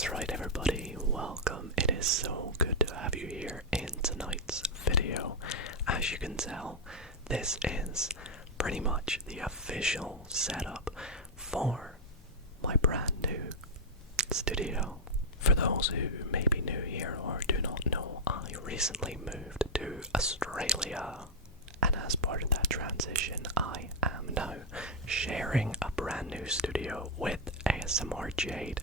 That's right, everybody, welcome. It is so good to have you here in tonight's video. As you can tell, this is pretty much the official setup for my brand new studio. For those who may be new here or do not know, I recently moved to Australia, and as part of that transition, I am now sharing a brand new studio with ASMR Jade.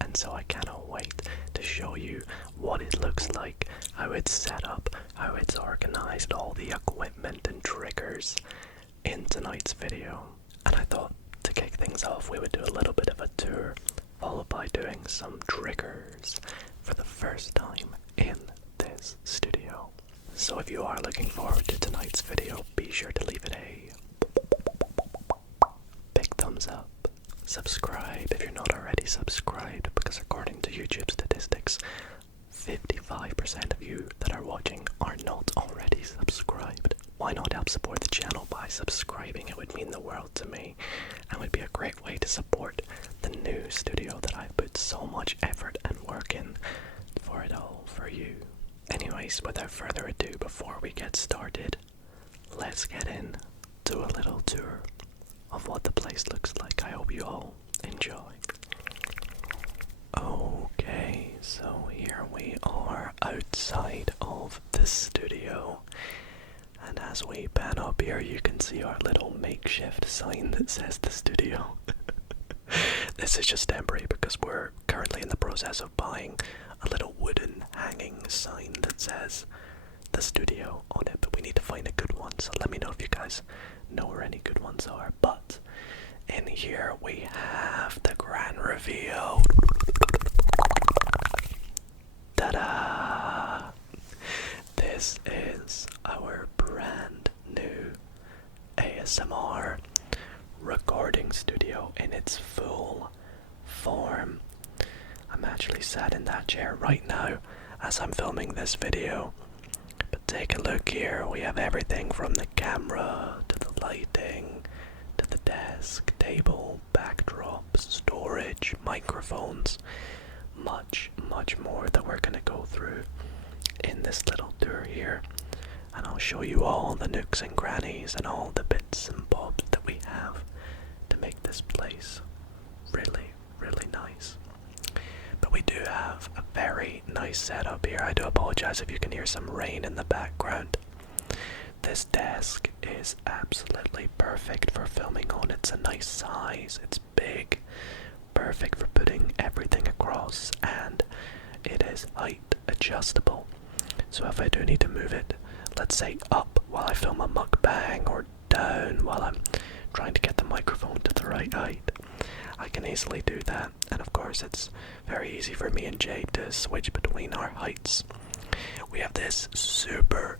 And so I cannot wait to show you what it looks like, how it's set up, how it's organized, all the equipment and triggers in tonight's video. And I thought to kick things off we would do a little bit of a tour, followed by doing some triggers for the first time in this studio. So if you are looking forward to tonight's video, be sure to leave it a big thumbs up. Subscribe if you're not already subscribed, because according to YouTube statistics, 55% of you that are watching are not already subscribed. Why not help support the channel by subscribing? It would mean the world to me and would be a great way to support the new studio that I've put so much effort and work in for it all for you. Anyways, without further ado, before we get started, let's get in to a little tour of what the place looks like. I hope you all enjoy. Okay, so here we are outside of the studio, and as we pan up here you can see our little makeshift sign that says the studio. This is just temporary because we're currently in the process of buying a little wooden hanging sign that says the studio on it, but we need to find a good one, so let me know if you guys know where any good ones are. But in here we have the grand reveal. Ta-da! This is our brand new ASMR recording studio in its full form. I'm actually sat in that chair right now as I'm filming this video. But take a look here, we have everything from the camera to the lighting to the desk, table, backdrops, storage, microphones, much more that we're gonna go through in this little tour here. And I'll show you all the nooks and crannies and all the bits and bobs that we have to make this place really nice. But we do have a very nice setup here. I do apologize if you can hear some rain in the background. This desk is absolutely perfect for filming on. It's a nice size, it's big, perfect for putting everything across, and it is height adjustable. So if I do need to move it, let's say up while I film a mukbang, or down while I'm trying to get the microphone to the right height, I can easily do that. And of course it's very easy for me and Jade to switch between our heights. We have this super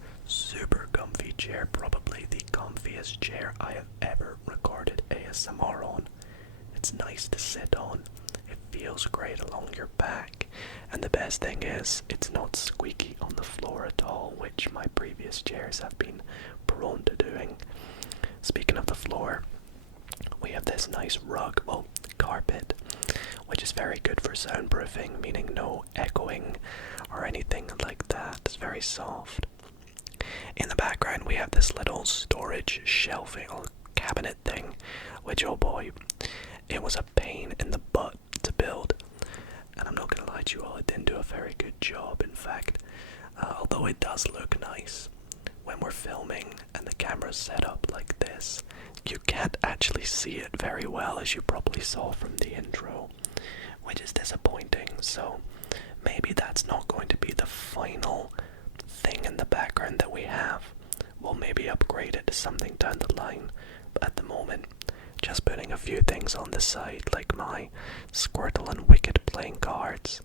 comfy chair, probably the comfiest chair I have ever recorded ASMR on. It's nice to sit on, it feels great along your back, and the best thing is it's not squeaky on the floor at all, which my previous chairs have been prone to doing. Speaking of the floor, we have this nice rug, well, carpet, which is very good for soundproofing, meaning no echoing or anything like that. It's very soft. In the background we have this little storage shelving cabinet thing, which, oh boy, it was a pain in the butt to build, and I'm not gonna lie to you all, it didn't do a very good job. In fact, although it does look nice when we're filming and the camera's set up like this, you can't actually see it very well, as you probably saw from the intro, which is disappointing. So maybe that's not going to be the final thing in the background that we have. We'll maybe upgrade it to something down the line, but at the moment just putting a few things on the side, like my Squirtle and Wicked playing cards,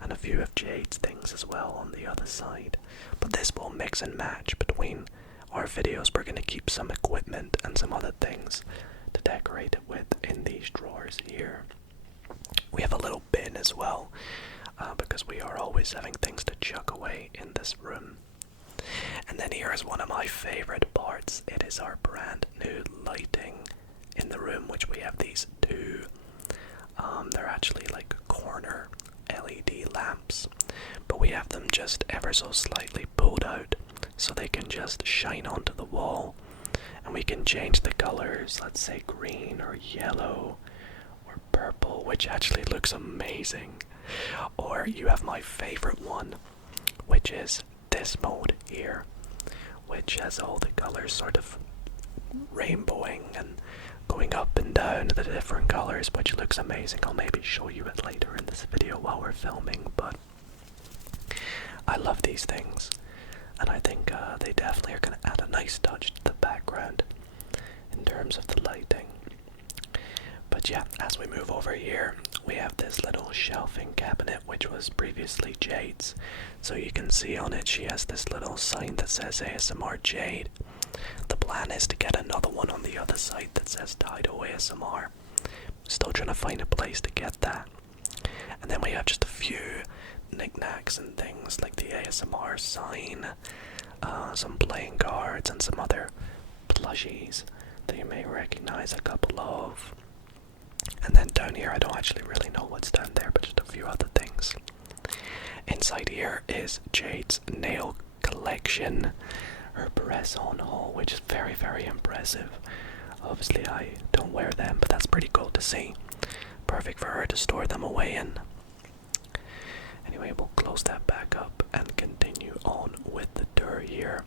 and a few of Jade's things as well on the other side. But this will mix and match between our videos. We're going to keep some equipment and some other things to decorate it with in these drawers here. We have a little bin as well, because we are always having things to chuck away in this room. And then here is one of my favorite parts. It is our brand new lighting in the room, which we have these two, they're actually like corner just ever so slightly pulled out so they can just shine onto the wall. And we can change the colors, let's say green or yellow or purple, which actually looks amazing. Or you have my favorite one, which is this mode here, which has all the colors sort of rainbowing and going up and down the different colors, which looks amazing. I'll maybe show you it later in this video while we're filming, but I love these things, and I think they definitely are going to add a nice touch to the background in terms of the lighting. But yeah, as we move over here, we have this little shelving cabinet which was previously Jade's. So you can see on it she has this little sign that says ASMR Jade. The plan is to get another one on the other side that says Dido ASMR. Still trying to find a place to get that. And then we have just a few knickknacks and things like the ASMR sign, some playing cards, and some other plushies that you may recognize a couple of. And then down here, I don't actually really know what's down there, but just a few other things. Inside here is Jade's nail collection, her press-on haul, which is very, very impressive. Obviously, I don't wear them, but that's pretty cool to see. Perfect for her to store them away in. Anyway, we'll close that back up and continue on with the door here,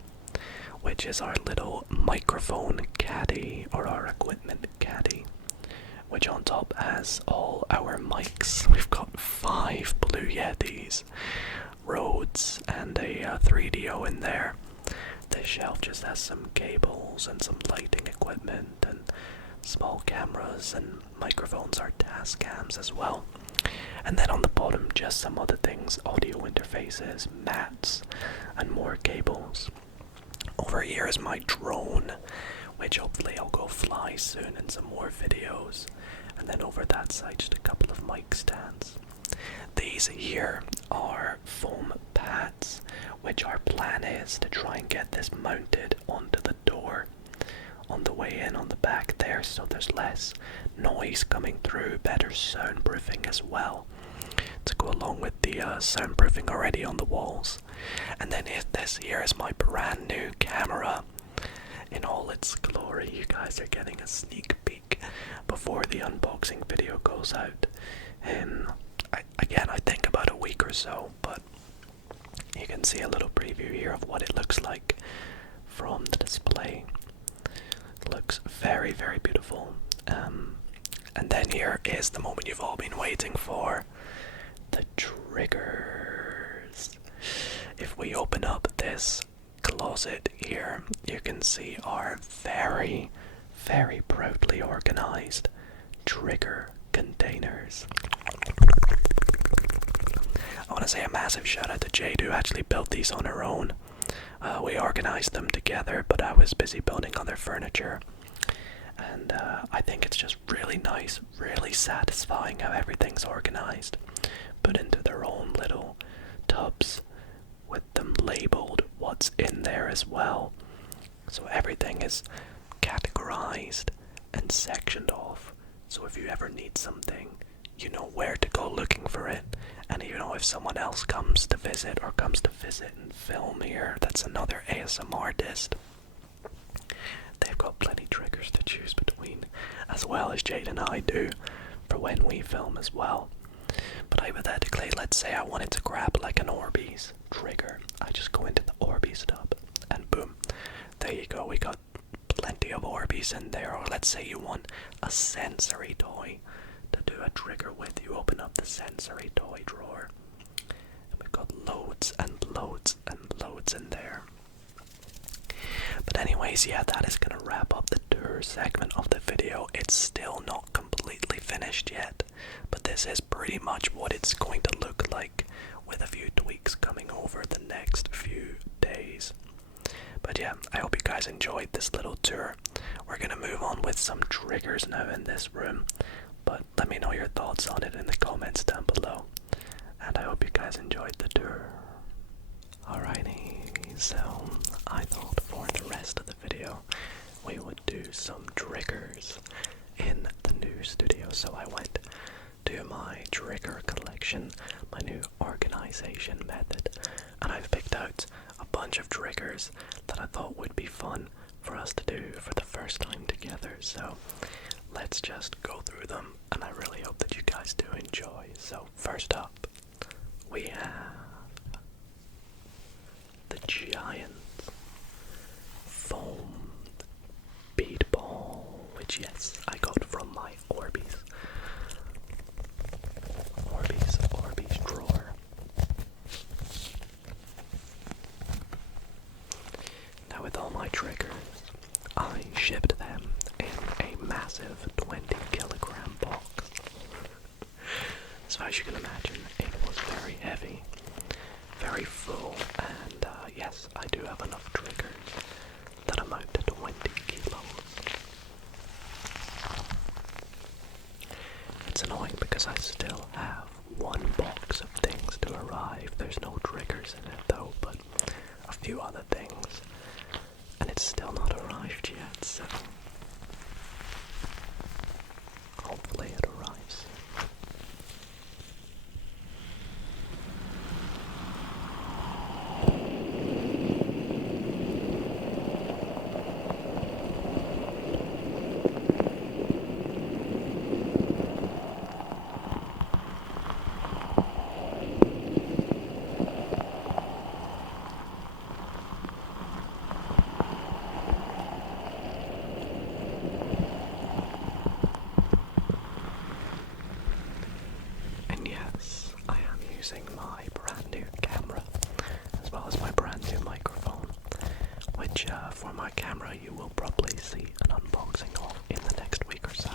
which is our little microphone caddy, or our equipment caddy, which on top has all our mics. We've got 5 Blue Yetis, Rhodes, and a 3DO in there. This shelf just has some cables and some lighting equipment and small cameras, and microphones are Tascams as well. And then on the bottom, just some other things, audio interfaces, mats, and more cables. Over here is my drone, which hopefully I'll go fly soon in some more videos. And then over that side, just a couple of mic stands. These here are foam pads, which our plan is to try and get this mounted onto the door on the way in on the back there, so there's less noise coming through, better soundproofing as well, to go along with the soundproofing already on the walls. And then this here is my brand new camera in all its glory. You guys are getting a sneak peek before the unboxing video goes out in, I think about a week or so, but you can see a little preview here of what it looks like from the display. It looks very, very beautiful. And then here is the moment you've all been waiting for, the triggers. If we open up this closet here, you can see our very, very proudly organized trigger containers. I want to say a massive shout out to Jade, who actually built these on her own. We organized them together, but I was busy building other furniture. And I think it's just really nice, really satisfying how everything's organized. Put into their own little tubs with them labeled what's in there as well. So everything is categorized and sectioned off. So if you ever need something, you know where to go looking for it. And you know, if someone else comes to visit and film here, that's another ASMR artist, they've got plenty triggers to choose between, as well as Jade and I do for when we film as well. But hypothetically, let's say I wanted to grab like an Orbeez trigger. I just go into the Orbeez tub and boom, there you go, we got plenty of Orbeez in there. Or let's say you want a sensory toy to do a trigger with, you open up the sensory toy drawer and we've got loads and loads and loads in there. But anyways, yeah, that is gonna wrap up the tour segment of the video. It's still not completely finished yet, but this is pretty much what it's going to look like, with a few tweaks coming over the next few days. But yeah, I hope you guys enjoyed this little tour. We're gonna move on with some triggers now in this room, but let me know your thoughts on it in the comments down below. And I hope you guys enjoyed the tour. Alrighty, so I thought for the rest of the video we would do some triggers in the new studio. So I went to my trigger collection, my new organization method, and I've picked out a bunch of triggers that I thought would be fun for us to do for the first time together. So let's just go through them, and I really hope that you guys do enjoy. So first up, we have the giant foam bead ball, which yes, I got from my Orbeez drawer. Now with all my triggers, I shipped them in a massive 20-kilogram box. So as you can imagine, it was very heavy, very full, and yes, I do have enough triggers that amount to 20 kilos. It's annoying because I still have one box of things to arrive. There's no triggers in it though, but a few other things, and it's still not arrived yet, so hopefully it arrives. Using my brand new camera as well as my brand new microphone, which for my camera you will probably see an unboxing of in the next week or so.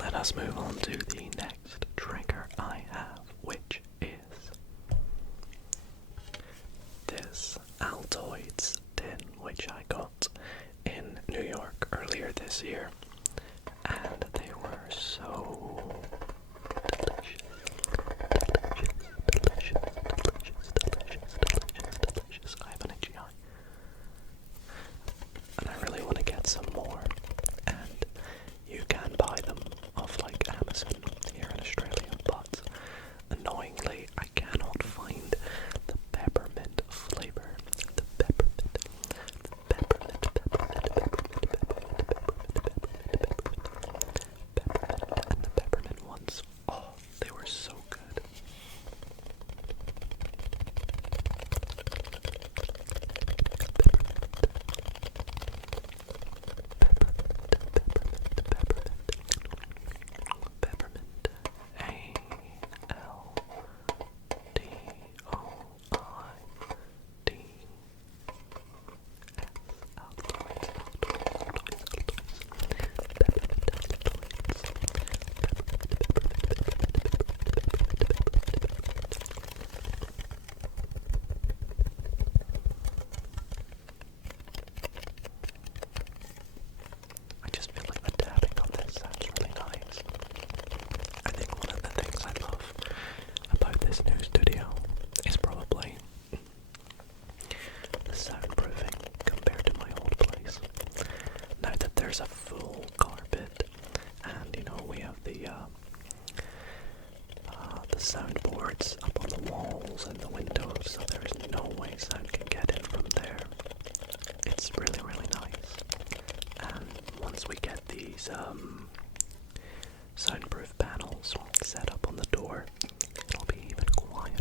Let us move on to the next trigger I have, which is this Altoids Tin, which I got in New York earlier this year, and they were so delicious. I have an itchy eye, and I really want to get some more, and you can buy them off like Amazon here in Australia, but annoyingly I cannot find the peppermint flavor. And the peppermint ones, oh, they were so good. Peppermint. A-L-D-O-I-D. I just feel like the tapping on this sounds really nice. I think one of the things I love about this new studio is probably the soundproofing compared to my old place. Now that there's a full carpet, and you know we have the soundboards up on the walls and the windows, so there's no way sound can get in from there. It's really, really nice. And once we get these soundproof panels set up on the door, it'll be even quieter.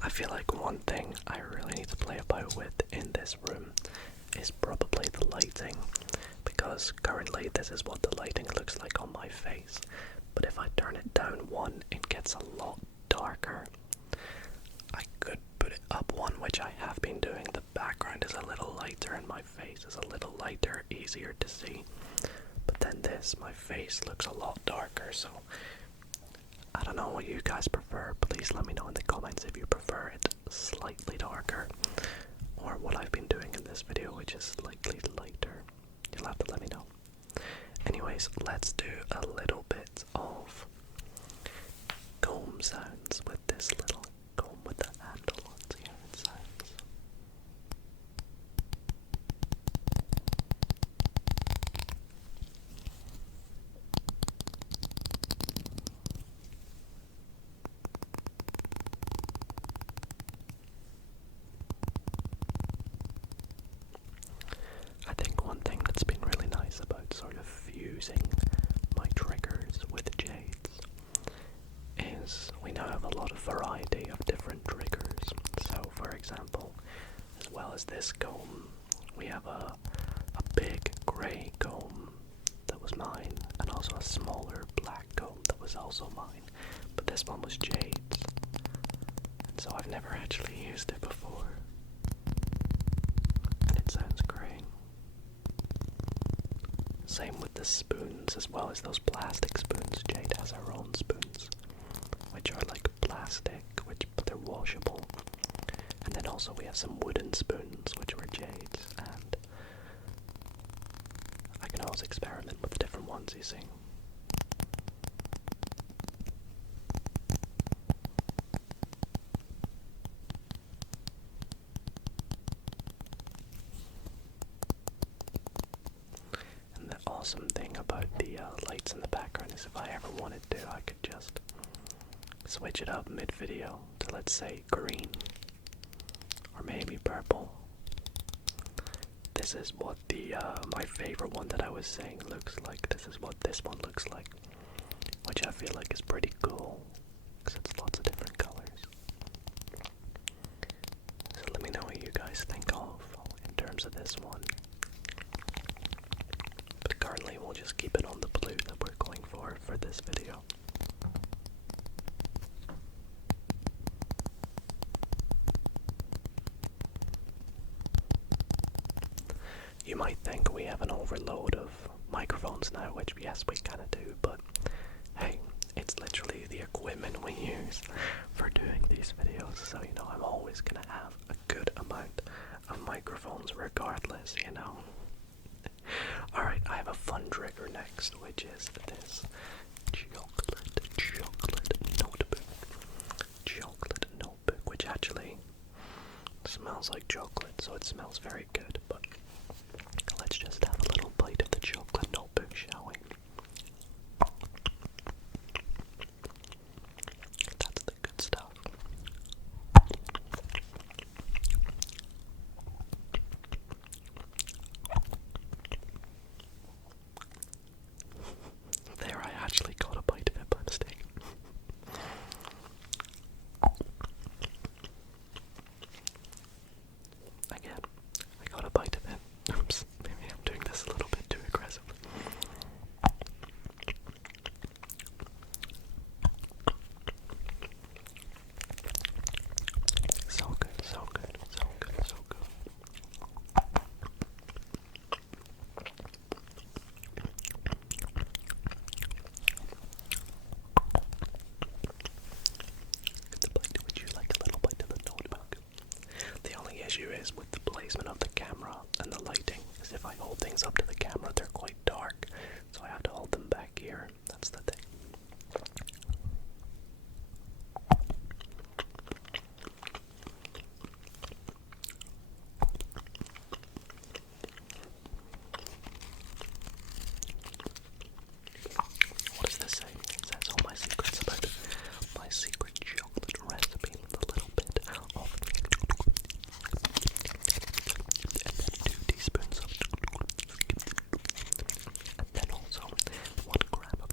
I feel like one thing I really need to play about with in this room is probably the lighting, because currently this is what the lighting looks like on my face, but if I turn it down one, it gets a lot darker. I could put it up one, which I have been doing. The background is a little lighter and my face is a little lighter, easier to see. But then this, my face looks a lot darker, so I don't know what you guys prefer. Please let me know in the comments if you prefer it slightly darker, or what I've been doing in this video, which is slightly lighter. You'll have to let me know. Anyways, let's do a little bit of comb sounds with this little comb with the handle. Let's see how it sounds. I think one thing that's been really nice about sort of fusing my triggers with jades is we now have a lot of variety of different triggers. So for example, as well as this comb, we have a big grey comb that was mine, and also a smaller black comb that was also mine, but this one was jades, and so I've never actually used it before, and it sounds great. Same with the spoons, as well as those plastic spoons. Jade has her own spoons, which are like plastic, but they're washable. And then also we have some wooden spoons, which were Jade's, and I can always experiment with different ones, you see. And the awesome thing about the lights in the background is if I ever wanted to, I could just switch it up mid-video to, let's say, green, or maybe purple. This is what the my favorite one that I was saying looks like. This is what this one looks like, which I feel like is pretty cool, because it's lots of different colors. So let me know what you guys think of in terms of this one. But currently we'll just keep it on the blue that we're going for this video. You might think we have an overload of microphones now, which yes, we kind of do, but hey, it's literally the equipment we use for doing these videos, so you know, I'm always gonna have a good amount of microphones regardless, you know. Alright, I have a fun trigger next, which is this chocolate notebook, which actually smells like chocolate, so it smells very good, but let's just have a little bite of the chocolate notebook, shall we? That's the good stuff. There, I actually got a bite of it by mistake. Again, I got a bite of it. Oops, maybe I'm doing this a little bit too aggressively. So good, so good, so good, so good. The bite, would you like a little bite of the notebook? The only issue is with the placement of the camera and the lighting, is if I hold things up to the camera, they're quite dark, so I have to hold them back here. That's the thing. What does this say? It says all my secrets about my secret chocolate recipe with a little bit of, and then 2 teaspoons of, and then also 1 gram of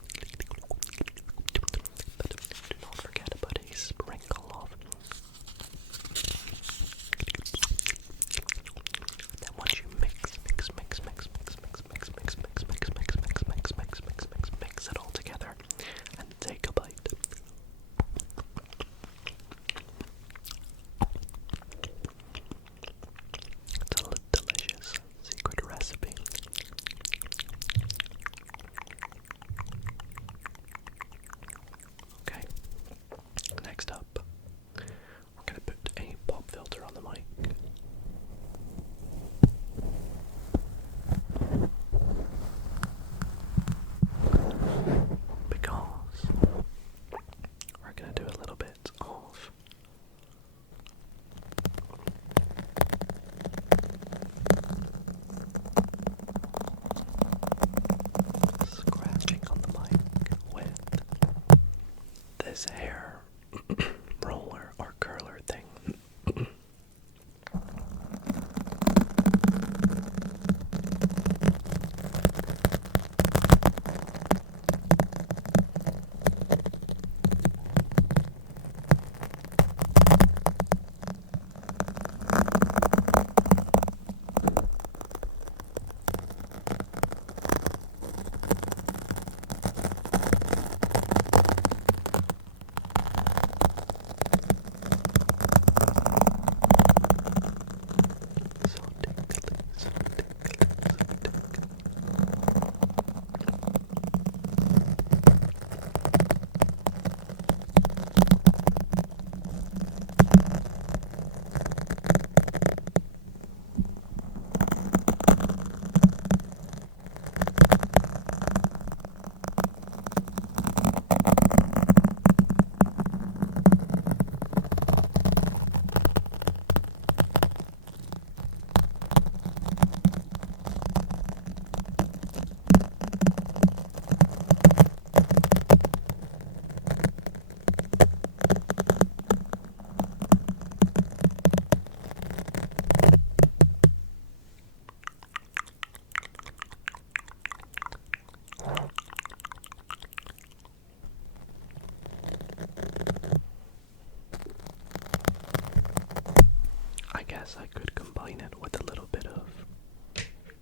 guess I could combine it with a little bit of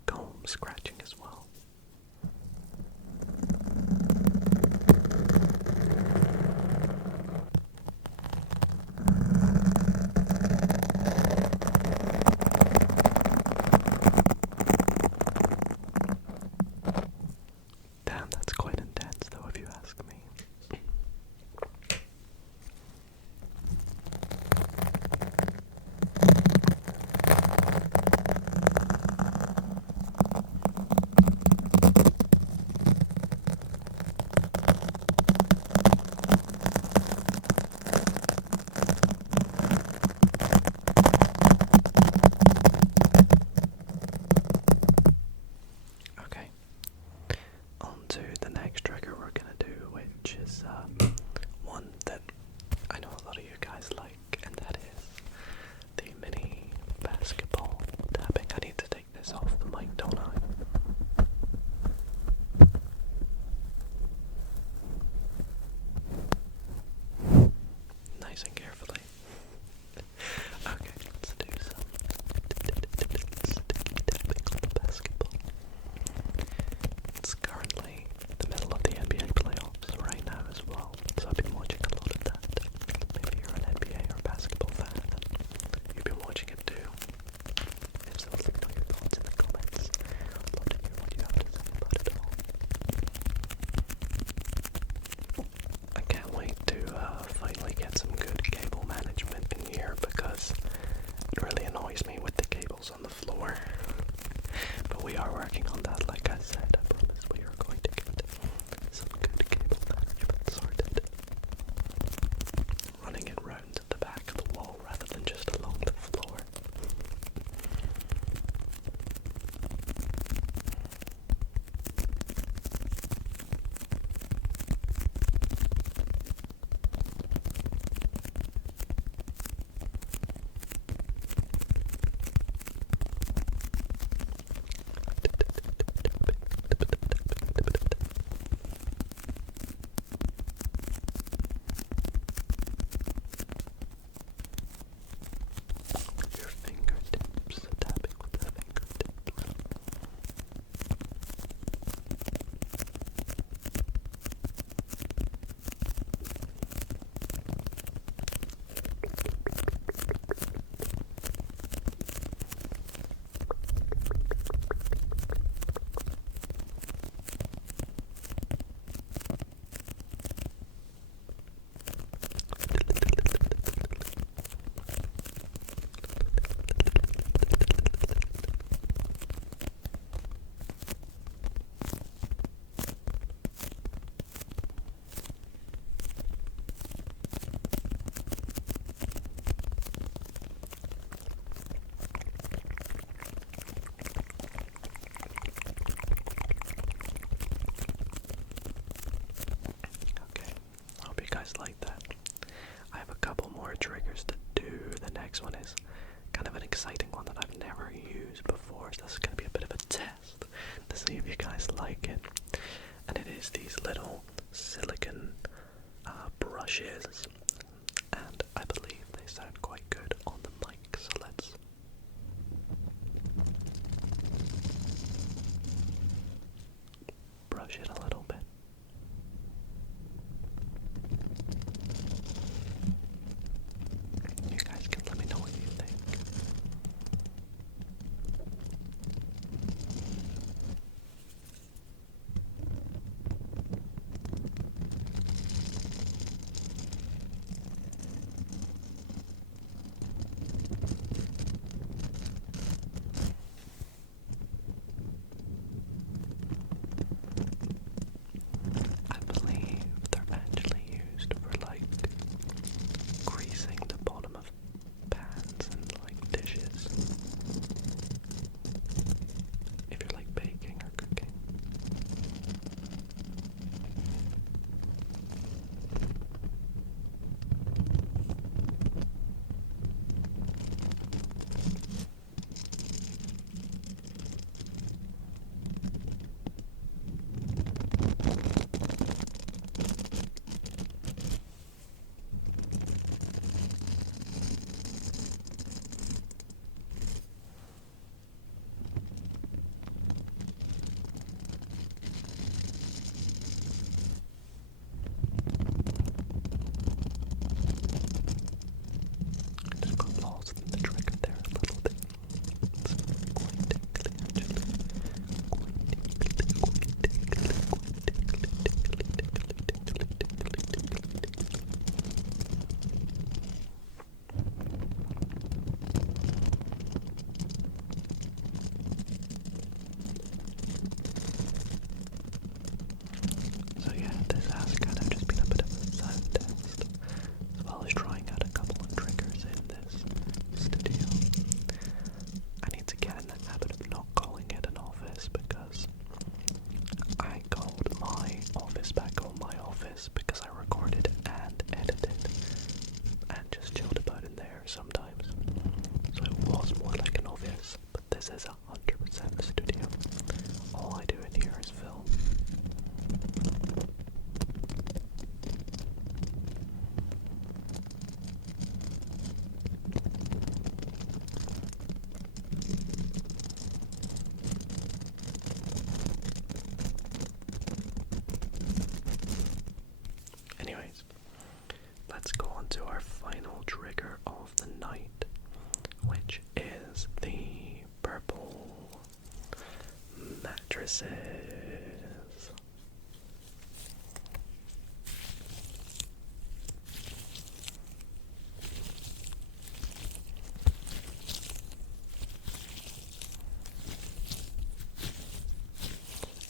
comb scratching as well. Damn, that's quite intense though, if you ask me. Okay, on to the next trigger we're gonna do, which is one that I know a lot of you guys like, and that is the mini basketball tapping. I need to take this off the mic, don't I? Nice and carefully. Okay, let's do some sticky tapping on the basketball. It's currently the middle of the NBA playoffs right now as well, so I've been watching a lot of that. Maybe you're an NBA or basketball fan and you've been watching it too. If so, let me know your thoughts in the comments. I'd love to hear what you have to say about it all. I can't wait to finally get some good cable management in here, because it really annoys me with the cables on the floor. But we are working on that, like I said. I promise we are going to get some good cable management sorted. Running it round at the back of the wall rather than just along the floor. Your fingertips, tapping with the fingertips. Okay, I hope you guys like that. I have a couple more triggers to do. The next one is kind of an exciting one that I've never used before, so this is going to be a bit of a test to see if you guys like it. And it is these little silicone brushes, and I believe they sound quite good on the mic, so let's brush it a little bit. You guys can let me know what you think. mattresses.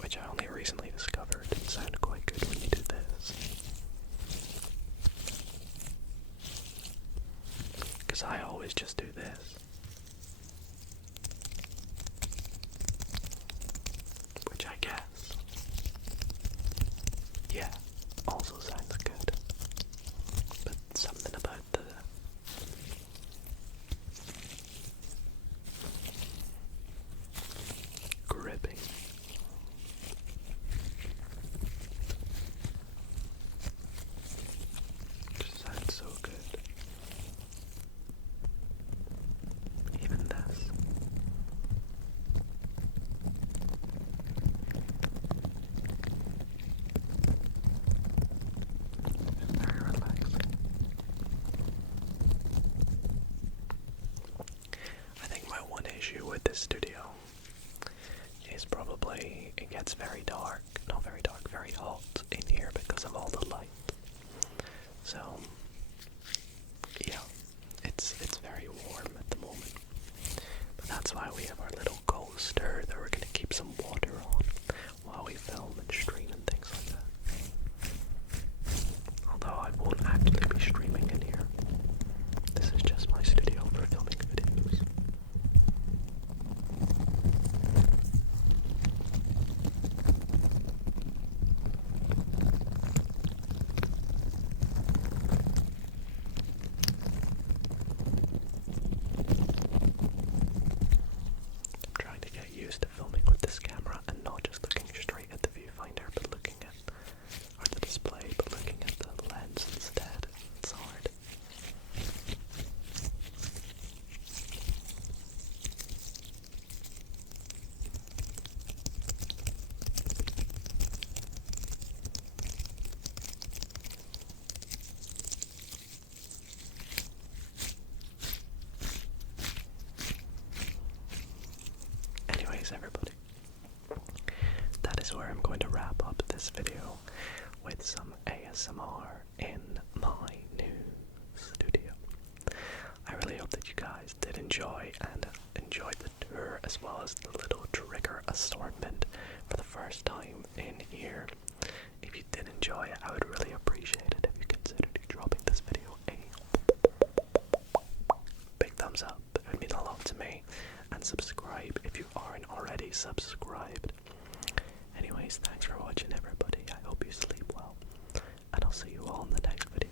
Which I only recently discovered sound quite good when you do this. Because I always just do this. Which I guess, yeah, also sounds good. But something about the gripping just sounds so good. Even this. It's very relaxing. I think my one issue with this studio is probably it gets very dark. Not very dark, very hot in here because of all the light. So yeah, it's very warm at the moment. But that's why we have our little coaster that we're gonna keep some water on while we film and stream and things like that. Although I won't actually be streaming in here. This is just my studio for filming videos. I'm trying to get used to filming with this camera and not just looking straight at the viewfinder, but looking at, or the display, but looking at the lens instead. It's hard. Anyways, everybody, that is where I'm going to wrap up this video with some ASMR in my new studio. I really hope that you guys did enjoy and enjoyed the tour as well as the little trigger assortment for the first time in here. If you did enjoy it, I would really appreciate it if you considered dropping this video a big thumbs up. It would mean a lot to me. And subscribe if you aren't already subscribed. Anyways, thanks for watching, everybody. I hope you sleep well. And I'll see you all in the next video.